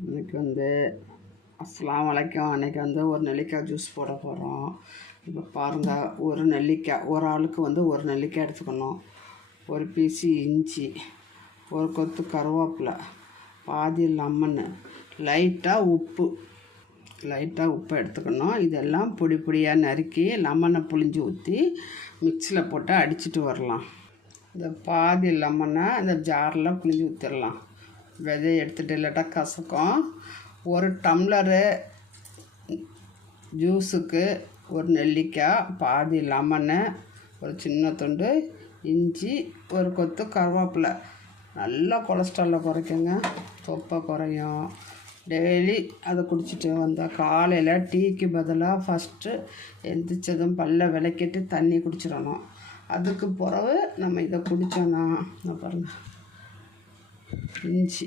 இன்றைக்கி வந்து அஸ்ஸலாமு அலைக்கும். அன்றைக்கி வந்து ஒரு நெல்லிக்காய் ஜூஸ் போட போகிறோம். இப்போ பாருங்கள், ஒரு நெல்லிக்காய், ஒரு ஆளுக்கு வந்து ஒரு நெல்லிக்காய் எடுத்துக்கணும். ஒரு பீஸு இஞ்சி, ஒரு கொத்து கருவேப்பிலை, பாதி லெமன், லைட்டாக உப்பு எடுத்துக்கணும். இதெல்லாம் பொடி பொடியாக நறுக்கி லெமனை புழிஞ்சு ஊற்றி மிக்சியில் போட்டு அடிச்சுட்டு வரலாம். இந்த பாதி லெமனை இந்த ஜாரில் புழிஞ்சு ஊற்றிடலாம். விதையை எடுத்துகிட்டு இல்லாட்டா கசக்கும். ஒரு டம்ளரு ஜூஸுக்கு ஒரு நெல்லிக்காய், பாதி லெமனு, ஒரு சின்ன துண்டு இஞ்சி, ஒரு கொத்து கருவேப்பிலை. நல்லா கொலஸ்ட்ராலை குறைக்குங்க, தொப்பை குறையும். டெய்லி அதை குடிச்சிட்டு வந்தால் காலையில் டீக்கு பதிலாக ஃபஸ்ட்டு எந்திரிச்சதும் பல்ல விளக்கிட்டு தண்ணி குடிச்சிடணும். அதுக்கு பிறகு நம்ம இதை குடித்தோன்னா பாருங்கள், இஞ்சி